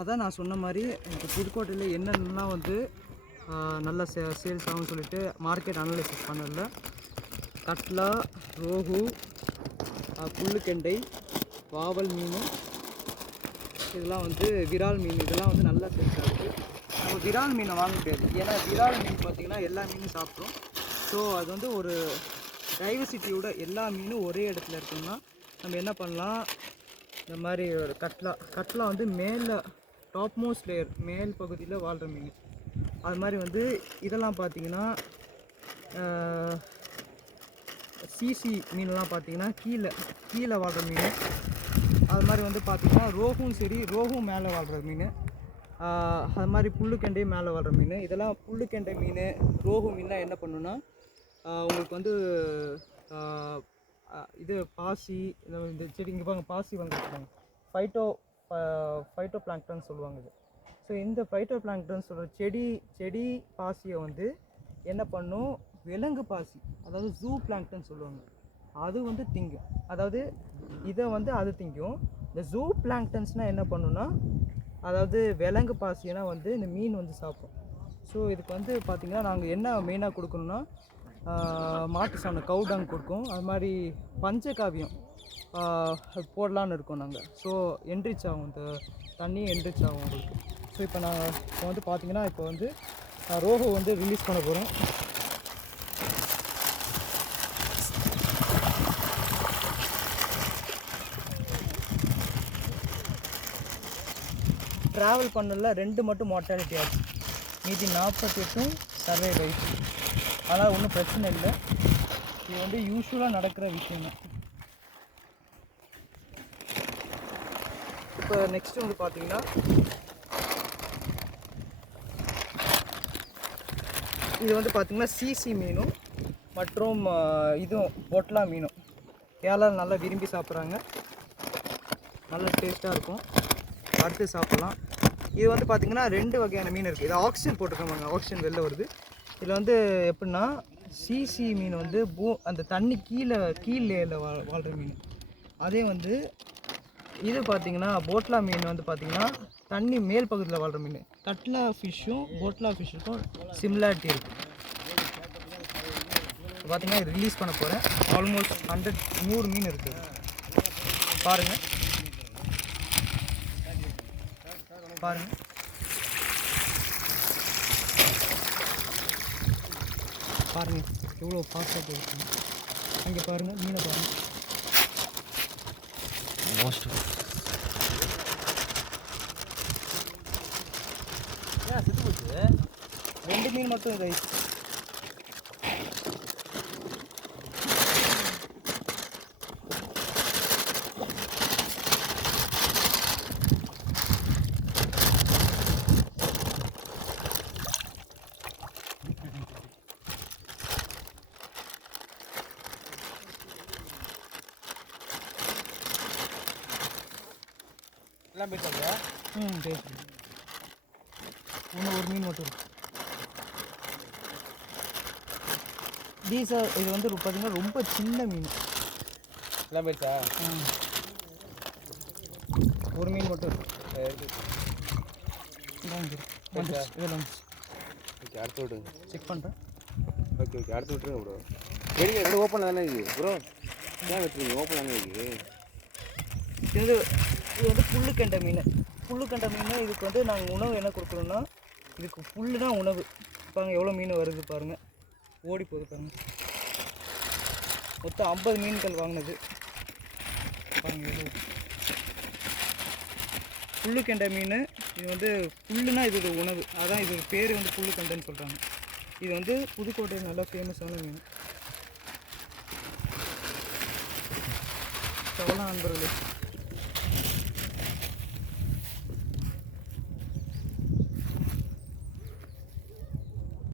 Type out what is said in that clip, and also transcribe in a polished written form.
அதான் நான் சொன்ன மாதிரி எனக்கு புதுக்கோட்டையில் என்னென்னலாம் வந்து நல்ல சேல்ஸ் ஆகும்னு சொல்லிட்டு மார்க்கெட் அனலைசிஸ் பண்ணல. கட்லா, ரோகு, புல்லுக்கெண்டை, வாவல் மீன், இதெல்லாம் வந்து விரால் மீன், இதெல்லாம் வந்து நல்லா சேல்ஸ் ஆகுது. நம்ம விரால் மீனை வாங்க முடியாது, ஏன்னா விரால் மீன் பார்த்திங்கன்னா எல்லா மீனும் சாப்பிட்றோம். ஸோ அது வந்து ஒரு டைவர்சிட்டியோட எல்லா மீனும் ஒரே இடத்துல இருக்குன்னா நம்ம என்ன பண்ணலாம், இந்த மாதிரி ஒரு கட்லா வந்து மேலே டாப் மோஸ்ட் லேயர் மேல் பகுதியில் வாழ்கிற மீன். அது மாதிரி வந்து இதெல்லாம் பார்த்திங்கன்னா சிசி மீன்லாம் பார்த்திங்கன்னா கீழே வாழ்கிற மீன். அது மாதிரி வந்து பார்த்திங்கன்னா ரோகும் சரி, ரோகும் மேலே வாழ்கிற மீன். அது மாதிரி புல்லுக்கெண்டையும் மேலே வாழ்கிற மீன். இதெல்லாம் புல்லுக்கெண்டை மீன், ரோகு மீன்லாம் என்ன பண்ணுன்னா உங்களுக்கு வந்து இது பாசி, இந்த செடி இங்கே பாருங்க, பாசி வந்துருக்காங்க, ஃபைட்டோ பிளாங்க்டன் சொல்லுவாங்க இது. ஸோ இந்த ஃபைட்டோ பிளாங்க்டன் சொல்கிற செடி பாசியை வந்து என்ன பண்ணும், விலங்கு பாசி, அதாவது ஜூ பிளாங்க்டன் சொல்லுவாங்க, அது வந்து திங்கும். அதாவது இதை வந்து அது திங்கும். இந்த ஜூ பிளாங்க்டன்ஸ்னால் என்ன பண்ணுன்னா, அதாவது விலங்கு பாசினா வந்து இந்த மீன் வந்து சாப்பிடும். ஸோ இதுக்கு வந்து பார்த்திங்கன்னா நாங்கள் என்ன மெயினாக கொடுக்கணுன்னா மாட்டு சாணம் கவுடாங் கொடுக்கும். அது மாதிரி பஞ்சகாவியம் போடலான்னு இருக்கோம் நாங்கள். ஸோ என்ரிச் ஆகும், இந்த தண்ணி என்ரிச் ஆகும் உங்களுக்கு. ஸோ இப்போ வந்து பார்த்திங்கன்னா இப்போ வந்து ரோஹோ வந்து ரிலீஸ் பண்ண போகிறேன். ட்ராவல் பண்ணல 2 மட்டும் மார்ட்டாலிட்டி ஆச்சு, மீதி 48 சர்வே ஆயிடுச்சு. அதனால் ஒன்றும் பிரச்சனை இல்லை, இது வந்து யூஸ்வலாக நடக்கிற விஷயம் தான். இப்போ நெக்ஸ்ட்டு வந்து பார்த்திங்கன்னா இது வந்து பார்த்திங்கன்னா சிசி மீனும் மற்றும் இதுவும் பொட்லா மீனும் கேரளாவில் நல்லா விரும்பி சாப்பிட்றாங்க, நல்ல டேஸ்ட்டாக இருக்கும், அடுத்து சாப்பிட்லாம். இது வந்து பார்த்திங்கன்னா 2 வகையான மீன் இருக்குது. இது ஆக்சிஜன் போட்டிருக்காங்க, ஆக்சிஜன் வெளில வருது. இதில் வந்து எப்படின்னா சிசி மீன் வந்து அந்த தண்ணி கீழே வாழ்கிற மீன். அதே வந்து இது பார்த்திங்கன்னா போட்லா மீன் வந்து பார்த்திங்கன்னா தண்ணி மேல் பகுதியில் வாழ்கிற மீன். கட்லா ஃபிஷ்ஷும் போட்லா ஃபிஷ்ஷுக்கும் சிமிலாரிட்டி இருக்குது. பார்த்திங்கன்னா ரிலீஸ் பண்ண போகிறேன். ஆல்மோஸ்ட் 100 மீன் இருக்குது, பாருங்கள் பாருங்கள். பாருங்கள் எவ்வளோ ஃபாஸ்ட்டாக போயிருக்குங்க. அங்கே பாருங்கள், மீனை பாருங்கள். மோஸ்ட் 2 மீன் மட்டும் இதை எல்லாம் போயிட்டாங்க. பேசு ஒரு மீன் மட்டும் இருக்கு. இது வந்து பார்த்திங்கன்னா ரொம்ப சின்ன மீன். எல்லாம் போயிடுச்சா? ஒரு மீன் மட்டும் இருக்கு. இதெல்லாம் ஓகே, அடுத்து விட்டுங்க, செக் பண்ணுறேன். ஓகே அடுத்து விட்டுருங்க ப்ரோ. வெளியே 2 ஓப்பன் தானே இருக்குது ப்ரோ, ஏன் வச்சுருங்க ஓப்பன் தானே இருக்குது. இது வந்து புல்லுக்கெண்டை மீன். இதுக்கு வந்து நாங்கள் உணவு என்ன கொடுக்குறோன்னா, இதுக்கு புல்லு தான் உணவு. பாருங்கள் எவ்வளோ மீன் வருது பாருங்கள், ஓடி போகுது பாருங்கள். மொத்தம் 50 மீன்கள் வாங்கினது பாருங்கள். எவ்வளோ புல்லுக்கெண்டை மீன். இது வந்து புல்லுனா இது உணவு, அதான் இது பேர் வந்து புல்லுக்கெண்டைன்னு சொல்கிறாங்க. இது வந்து புதுக்கோட்டையில் நல்லா ஃபேமஸான மீன். அவ்வளோ நண்பர்களே.